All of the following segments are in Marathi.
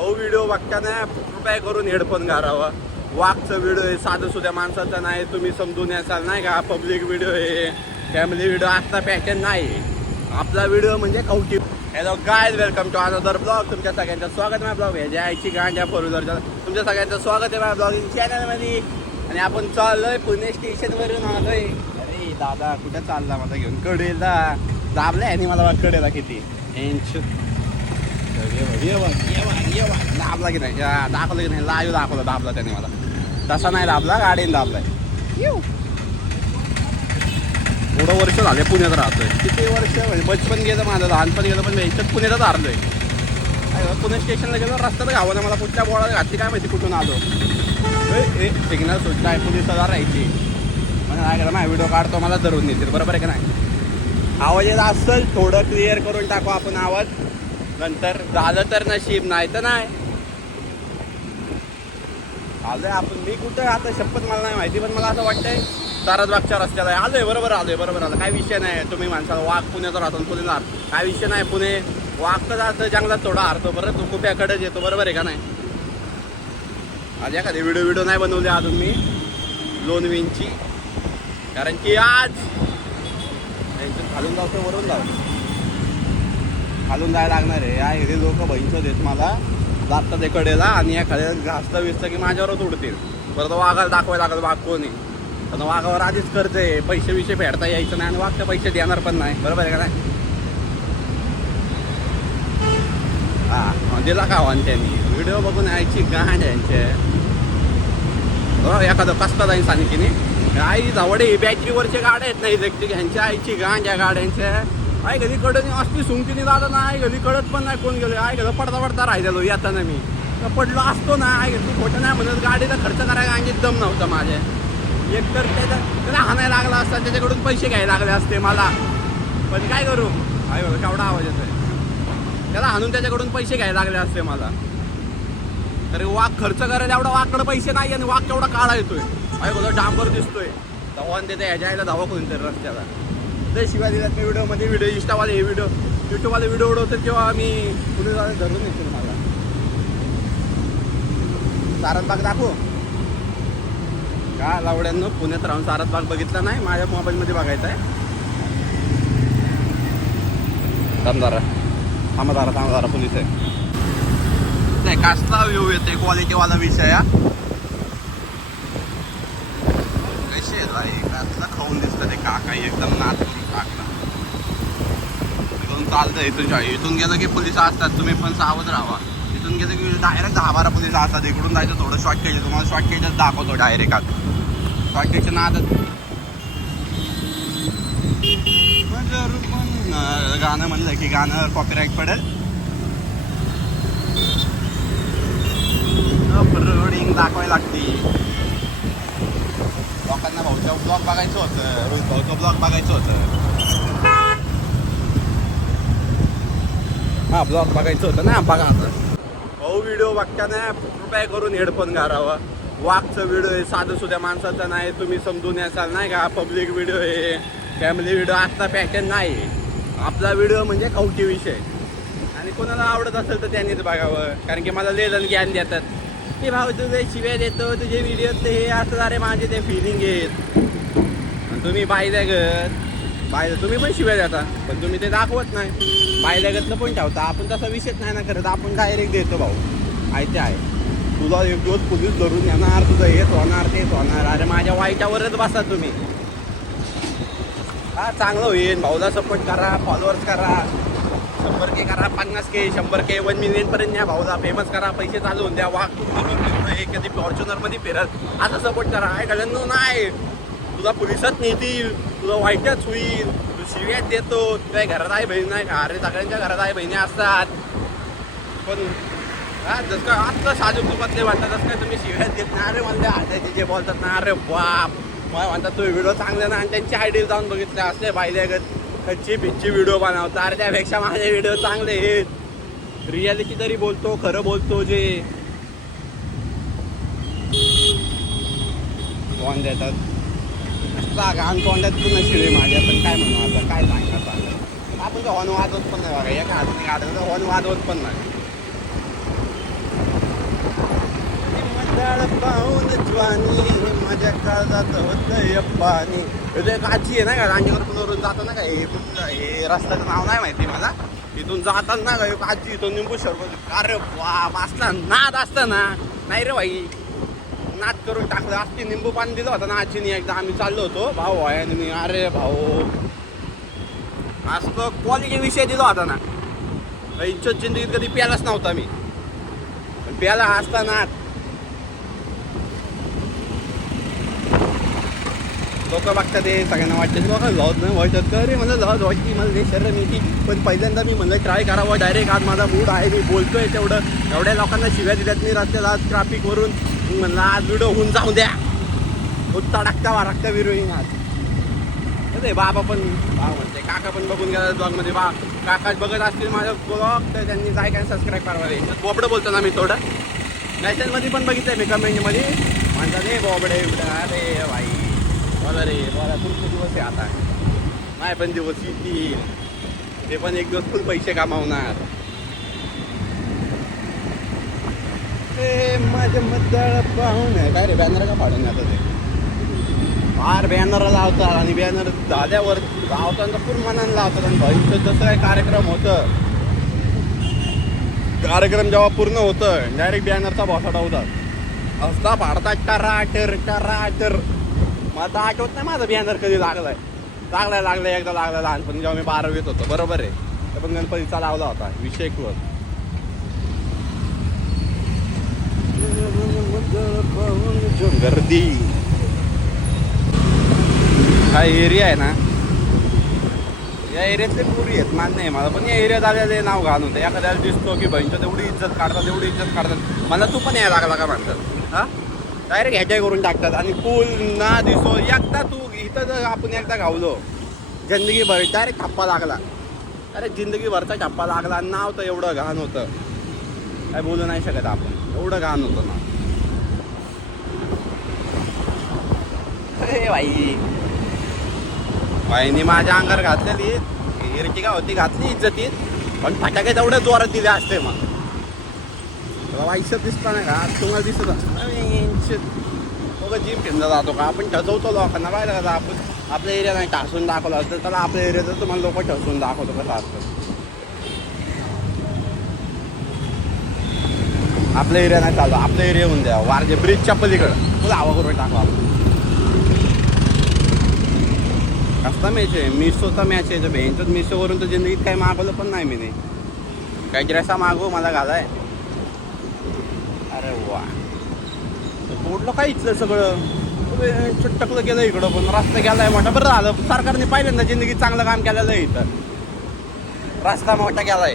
हो व्हिडिओ बघताना कृपया करून हेडफोन घालावा. वाघचं व्हिडिओ आहे साधं सुद्धा माणसाचा नाही तुम्ही समजून यासाल नाही का? पब्लिक व्हिडिओ आहे. फॅमिली व्हिडिओ आता पॅटर्न नाही. आपला व्हिडिओ म्हणजे कौटी hello guy welcome to another blog तुमच्या सगळ्यांचं स्वागत आहे ब्लॉग ह्याच्या आईची गांड्या फोर व्हीलरच्या तुमच्या सगळ्यांचं स्वागत आहे माझ्या ब्लॉगिंग चॅनलमध्ये आणि आपण चाललोय पुणे स्टेशनवरून आलोय. अरे दादा कुठं चालला माझा घेऊन? कडेला. दाबलाय आणि मला कडेला किती? दाबला की नाही? या, दाखवलं की नाही? लाईव्ह दाखवलं दाबला त्याने मला. तसा नाही दाबला गाडीने दाबलाय. थोडं वर्ष झाले पुण्यात राहतोय. किती वर्ष म्हणजे बचपन गेलं माझं लहानपण गेलं पण याच्यात पुण्यातच हारलोय. बा, पुणे स्टेशनला गेलो रस्त्यात गावानं मला कुठल्या बोळात घातली काय माहिती कुठून आलो. सिग्नल सुटला आहे पोलीस हजार राहायची म्हणजे काय करा माझा व्हिडिओ काढतो मला धरून नेतील. बरोबर आहे का नाही? आवाज येत असेल थोडं क्लिअर करून टाकू आपण आवाज. नंतर झालं तर नशीब नाही तर नाही. आलोय आपण. मी कुठं? आता शपथ मला नाही माहिती पण मला असं वाटतंय सारसबागच्या रस्त्याला आहे. आलोय बरोबर आलोय बरोबर आलं काय विषय नाही तुम्ही माणसाला वाघ पुण्याचा राहतो पुणे काय विषय नाही पुणे वाघ तर जातं जंगलात थोडा हारतो बरं? तू कुप्याकडेच येतो बरोबर आहे का नाही? आज एखादी व्हिडिओ व्हिडिओ नाही बनवले अजून मी लोणवींची कारण की आज घालून खालून जाऊ वरून जाऊ. खालून जायला लागणार आहे. या हिरे लोक बहिणचं देत मला. जातात ते कडेला आणि एखाद्या घासतं विसतं की माझ्यावरच उडतील. परत वाघाला दाखवायला लागत वाघ कोणी पण वाघावर आधीच करते पैसे विषय फेडता यायचं नाही आणि वाघ ते पैसे देणार पण नाही. बरोबर आहे का नाही? हा दिला का आव्हान त्यांनी? व्हिडिओ बघून यायची गांड यांचे. हो एखादं कसता जाईन सांगितली आई जवळ बॅटरीवरचे गाड्या आहेत नाही इलेक्ट्रिक. ह्यांच्या आईची गांड या गाड्यांच्या. आई कधी कडत असली सुंकीने दादा नाही कधी कळत पण नाही कोण गेलो? आई कधी पडता पडता राहिलेलो येताना मी. तर पडलो असतो ना आई तू खोटं नाही म्हणत गाडीचा खर्च करायला अंगीत दम नव्हता माझ्या. एक तर त्याचा त्याला हाणायला लागला असता त्याच्याकडून पैसे घ्यायला लागले असते मला. पण काय करू? आई बघा केवढा आवाज येतोय. त्याला हाणून त्याच्याकडून पैसे घ्यायला लागले असते मला. तरी वाघ खर्च करायला एवढा वाघकडे पैसे नाही आणि वाघ केवढा काळा येतोय. आहे बघा डांबर दिसतोय. धावान देते ह्याच्या यायला धावा कोणतरी रस्त्याला. ते शिवाय दिल्यात मी व्हिडिओमध्ये व्हिडिओ इंस्टावाले हे व्हिडिओ युट्यूबवाले व्हिडिओ उडवतात तेव्हा आम्ही पुढे जाऊन धरून येतो मला सारसबाग दाखवू. का लावड्यांनो पुण्यात राहून सारसबाग बघितला नाही माझ्या मोबाईलमध्ये बघायचा आहे. थांबदारा थांबदारा थांबदारा पोलीस आहे. नाही कसला व्ह्यू येते क्वालिटीवाला विषय हा? कशी आहे भाई? कसला खाऊन दिसतं ते काका एकदम नाच टाकला इथून चालतं इथून जा- इथून गेलं की पोलीस असतात तुम्ही पण सावध राहा इथून गेलं की डायरेक्ट दहा बारा पोलीस असतात इकडून जायचं थोडं शॉर्टकट आहे तुम्हाला शॉर्टकटच दाखवतो डायरेक्ट आता. शॉर्टकटच्या नादात जर पण गाणं म्हणलं की गाणं कॉपीराईट पडेल. रोडिंग दाखवायला लागते. लोकांना भाऊच्या ब्लॉग बघायचं होतं. रोहित भाऊचं ब्लॉग बघायचं होतं. हा ब्लॉग बघायचं होतं ना बघा भाऊ व्हिडिओ बघताना कृपया करून हेडफोन घालावा. वाघचं व्हिडिओ आहे साधं सुद्धा माणसाचा नाही तुम्ही समजून याचाल नाही का? पब्लिक व्हिडिओ आहे फॅमिली व्हिडिओ आजचा पॅटर्न नाही. आपला व्हिडिओ म्हणजे कवटी विषय. आणि कोणाला आवडत असेल तर त्यांनीच बघावं. कारण की मला लेलन ज्ञान देतात. की भाऊ तुझे शिव्या देतो तुझे व्हिडिओ ते हे असं अरे माझे ते फिलिंग येत आणि तुम्ही बायल्यागत बाय तुम्ही पण शिव्या देता पण तुम्ही ते दाखवत नाही. बायल्यागतलं पण ठेवता. आपण तसा विषयच नाही ना करत. आपण डायरेक्ट देतो भाऊ. आहे ते आहे. तुला एक दिवस पोलीस धरून येणार तुझं हेच होणार तेच होणार. अरे माझ्या वाईटावरच बसा तुम्ही. हा चांगलं होईल. भाऊला सपोर्ट करा फॉलोअर्स करा. शंभर के करा पन्नास के शंभर के वन मिलियन पर्यंत न्या भाऊला फेमस करा पैसे चालवून द्या. वाघ हे फॉर्च्युनरमध्ये फिरत आता सपोर्ट करा. आहे कळलं नाही. तुला पोलिसात नेतील. तुला वाईटच होईल. तू शिव्यात देतो. तुझ्या घरात आहे बहीण नाही. का अरे सगळ्यांच्या घरात आहे बहिणी असतात. पण हा जसं का आत्ता साजूक तुपातले म्हणतात तसं काय तुम्ही शिव्यात देत नाही. अरे म्हणते हाताचे जे बोलतात ना अरे बाप. मला म्हणतात तुम्ही व्हिडिओ चांगले ना. आणि त्यांची आयडी जाऊन बघितले. असले पाहिल्यागत कच्ची पिच्ची व्हिडिओ बनवता अरे त्यापेक्षा माझे व्हिडिओ चांगले आहेत. रियालिटी तरी बोलतो खरं बोलतो जे. कोण देतात? नुसता घाण तोंडात तू नशीब आहे माझ्या पण काय म्हणू आता काय सांगणार आपण तर हॉर्न वाजवत पण नाही बघा एका हाताने गाडलं हॉर्न वाजवत पण नाही. पाहून ज्वानी माझ्या काळजात होत पाणी. इथे एक आहे ना का रांगेवर पुलावरून जाताना का हे कुठलं हे रस्त्याचं नाव नाही माहिती मला. इथून जाताना का एक आजी इथून निंबू सरबत अरे वा असला नाद असता ना नाही रे भाई नाद करून टाकलं. आजची निंबू पाणी दिलं होतं ना आजीने एकदा आम्ही चाललो होतो. भाऊ आहे आणि मी अरे भाऊ. असं क्वालिटी विषय दिला होता ना. इच्छित जिंदगीत कधी प्यालाच नव्हता मी. प्याला असताना लोक बघतात ते सगळ्यांना वाटतं लोक लॉज नाही व्हायचं का अरे मला लॉज वाटते मला लई शरीर येते. पण पहिल्यांदा मी म्हणलं ट्राय करावं डायरेक्ट आज माझा मूड आहे मी बोलतोय तेवढं. एवढ्या लोकांना शिव्या दिल्यात मी रस्त्यात आज ट्रॅफिकवरून मी म्हणलं आज व्हिडिओ होऊन जाऊ द्या. उत्ता टाकता वाराकता विरोईन आज. ते बाबा पण भाव म्हणते काका पण बघून गेला ब्लॉगमध्ये बा काकाच बघत असतील माझं ब्लॉग तर त्यांनी काय काय सबस्क्राईब करावं बोबडं बोलतो ना मी थोडं. मॅसेजमध्ये पण बघितलं मी कमेंटमध्ये म्हणतात रे बोबडे बिबडे अरे भाई. मला रे मला तुमचे दिवस आहे आता. नाही पण दिवस येतील ते पण एक दिवस फुल पैसे कमावणार. ए माझ्या मतदार पाहून काय रे बॅनर का पाडून आता ते? फार बॅनर लावतात आणि बॅनर झाल्यावर लावताना पूर्ण मनाने लावतात. आणि भविष्यात जसं काय कार्यक्रम होतं कार्यक्रम जेव्हा पूर्ण होतं डायरेक्ट बॅनरचा बॉस होतात. असता पाडतात टराटर टराटर. मला आता आठवत नाही माझा बॅनर कधी लागलाय. लागलाय लागलाय एकदा लागलाय लहानपणी जेव्हा मी बारावीत होतो बरोबर आहे. तर पण गणपतीचा लावला होता विषय क्लोज गर्दी. हा एरिया आहे ना. या एरियातले पुरी आहेत मान्य आहे मला. पण या एरियात आलेले नाव घाण होतं. एखाद्याला दिसतो की बहिणीचं तेवढी इज्जत काढतात तेवढी इज्जत काढतात. मला तू पण यायला लागला का म्हणतात? हा? डायरेक्ट ह्याच्या करून टाकतात. आणि पूल ना दिसो एकदा तू इथं जर आपण एकदा गावलो जिंदगीभर डायरेक्ट ठप्पा लागला. अरे जिंदगी भरचा ठप्पा लागला आणि नाव तर एवढं घाण होतं. काय बोलू नाही शकत आपण. एवढं घाण होतं ना अरे बाई बाईने माझ्या अंगावर घातलेली. इर्टिका होती घातली इज्जतीत. पण फटाके तेवढ्या जोरात दिले असते मग. वाईसत दिसता नाही का? तुम्हाला दिसत बघा जीप फिरला जातो का? आपण ठसवतो लोकांना पाहिलं का? आपण आपल्या एरिया नाही ठसून दाखवलं असतं त्याला आपल्या एरियाचं तुम्हाला लोक ठसून दाखवतो कसं असतं. आपल्या एरिया नाही चालू आपल्या एरिया होऊन द्या. वारजे ब्रिजच्या पलीकडं. तुला हवा करून टाकू आपण. कसला मॅच आहे? मिशोचा मॅच आहे. तर भेंचच मिशोवरून तर जिंदगीत काही मागवलं पण नाही मी. नाही काही ड्रेसा मागू मला घालाय. अरे वा. पोटलं काहीच सगळं. चटकलं गेलं इकडं पण रस्ता गेलाय मोठा बरं झालं सरकारने पहिल्यांदा जिंदगीत चांगलं काम केलेलं आहे इथं. रस्ता मोठा गेलाय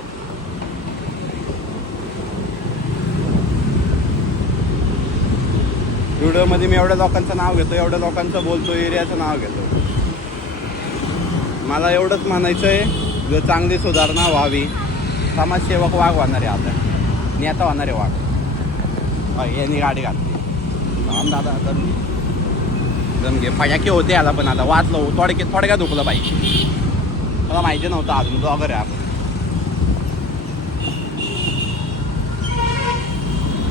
व्हिडिओमध्ये मी एवढ्या लोकांचं नाव घेतो एवढ्या लोकांचं बोलतो एरियाचं नाव घेतो. मला एवढंच म्हणायचं आहे जर चांगली सुधारणा व्हावी समाजसेवक वाघ होणार आहे आता नेता होणार आहे वाघ यांनी गाडी घातली. दादा. दम घे. फटाके होते याला पण आता. वाचलो. थोडके थोडक्यात दुखलं पाहिजे मला माहिती नव्हतं अजून. ब्लॉगर आहे आपण.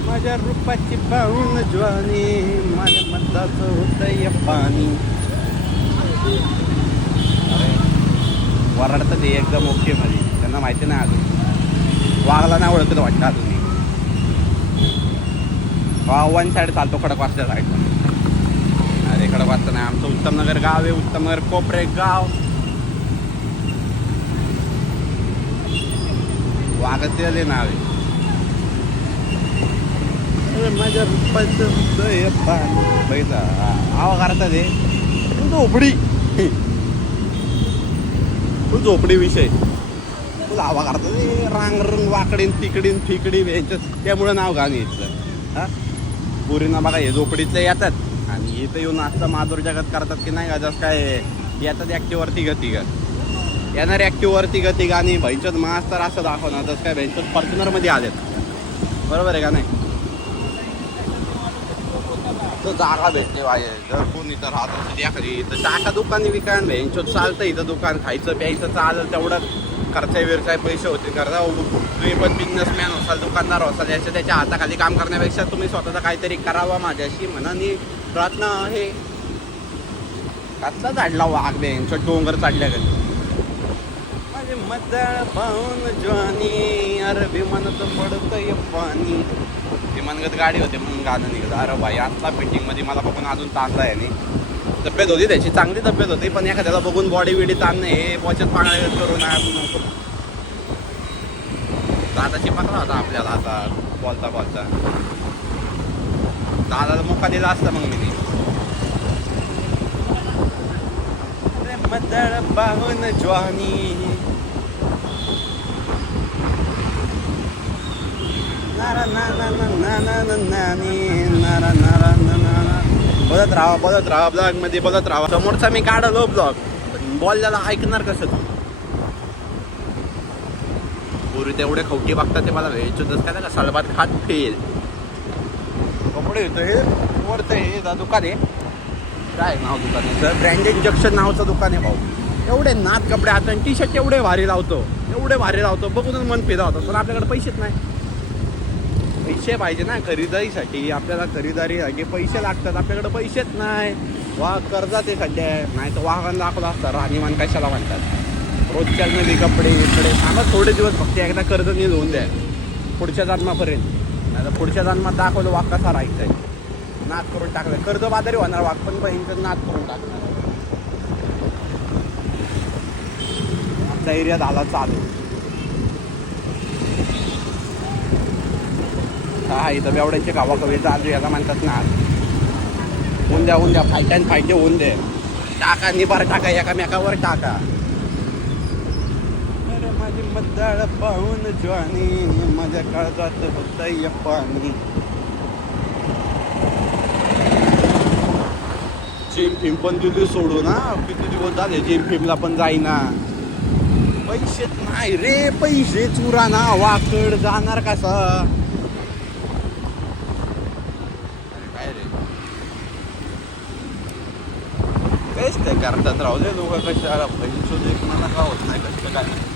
माझ्या रूपाची पाहून ज्वानी माझ्या मताचं होतं पाणी. अरे वराडतं ते एकदम ओके मध्ये. त्यांना माहिती नाही अजून. वाघला नाही ओळखत वाटतं अजून. वन साईड चालतो खडकवासच्या साईडला. अरे खडकवासचं नाही आमचं उत्तमनगर गाव आहे उत्तमनगर कोपरे गाव. वाघचे नाव आहे. माझ्या बघितलं? आवा करता ते झोपडी. फुल झोपडी विषय. फुल हवा करता ते रांग रंग वाकडीन तिकडीन फिकडीन यायचं त्यामुळं नाव घाण यायचं हा? पुरीना बघा हे झोपडीतले येतात. आणि इथं येऊन असं माधुर जगत करतात की नाही का जसं काय येतात ॲक्टिववरती गती ग. येणार ॲक्टिववरती गती का आणि भैंचत मास तर असं दाखवणार. जसं काय भैंचत फॉर्च्युनरमध्ये आलेत. बरोबर आहे का नाही? तो जागा भेटते जर कोण इथं राहत असेल एखादी इथं चाका दुकान विकान भेंचोत चालतं इथं दुकान खायचं प्यायचं चालेल तेवढं. खर्चाय व्यवसाय पैसे होते. करता तुम्ही पण बिझनेसमॅन असाल दुकानदार असाल याच्या त्याच्या हाताखाली काम करण्यापेक्षा तुम्ही स्वतःचा काहीतरी करावा माझ्याशी मनाने प्रार्थना आहे. कसला झाडला वाघ बेंच डोंगर चढल्या गेले. माझे मदळ पाहून ज्वानी अरे विमानात पडतंय पाणी. विमानगत गाडी होते म्हणून गाणं निघत अरे भाई आतला फिटिंगमध्ये मला बघून अजून ताणला आहे नाही. तब्येत होती त्याची चांगली तब्येत होती पण एखाद्याला बघून बॉडी बिडी ताणणे हे बचत पाणी करून नको दादा चिपकला होता आपल्याला आता बोलता बोलता. दादाला मोका दिला असता मग मी. बाहून ज्वानी. नारा नारा नारा नारा नारा नारा बोलत राहा बोलत राहा ब्लॉगमध्ये बोलत राहा. समोरचा मी काढलो ब्लॉग बोलल्याला ऐकणार कसं तू? पूर्वी तेवढे खवटी बघतात ते मला वेळचूतच काय का सलबात खात फेल. कपडे येतो हे वरत हे दुकान आहे. काय नाव दुकान? ब्रँडेड जंक्शन नावाचं दुकान आहे भाऊ. एवढे नात कपडे आता टी शर्ट एवढे भारी लावतो. एवढे भारी लावतो. बघूनच मन फिदा होतं. पण आपल्याकडे पैसेच नाही. पैसे पाहिजे ना खरेदीसाठी. आपल्याला खरेदारीसाठी पैसे लागतात आपल्याकडे पैसेच नाही. वा कर्जात आहे सध्या. नाही तर वाहन दाखवला असतं. राहणीमान कशाला म्हणतात? रोजच्या नदी कपडे इकडे. सांगा थोडे दिवस फक्त एकदा कर्ज नील होऊन द्या. पुढच्या जन्मापर्यंत. नाही तर पुढच्या जन्मात दाखवलं वाघ कसा राहायचंय. नाद करून टाकलं. कर्ज बाजारी होणार. वाघ पण बहिणीचं नाद करून टाकणार. आमचा एरियात आला चालू. हा इथं बेवड्यांचे गावा कवी चालू याला म्हणतात ना. होऊन द्या होऊन द्या फायट्यान फायटे होऊन दे टाका निबार टाका एकामेकावर टाका. अरे माझी मद्दाळ पाहून ज्वानी माझ्या काळजात होत पाणी. जिम फिम पण दिली सोडू ना. किती दिवस झाले जिम फिमला पण जाईना. पैसेच नाही रे पैसे चुरा ना वाकड जाणार कसा? तेच ते करतात राहू दे लोक कशाला पैसे मला का होत नाही कसं काय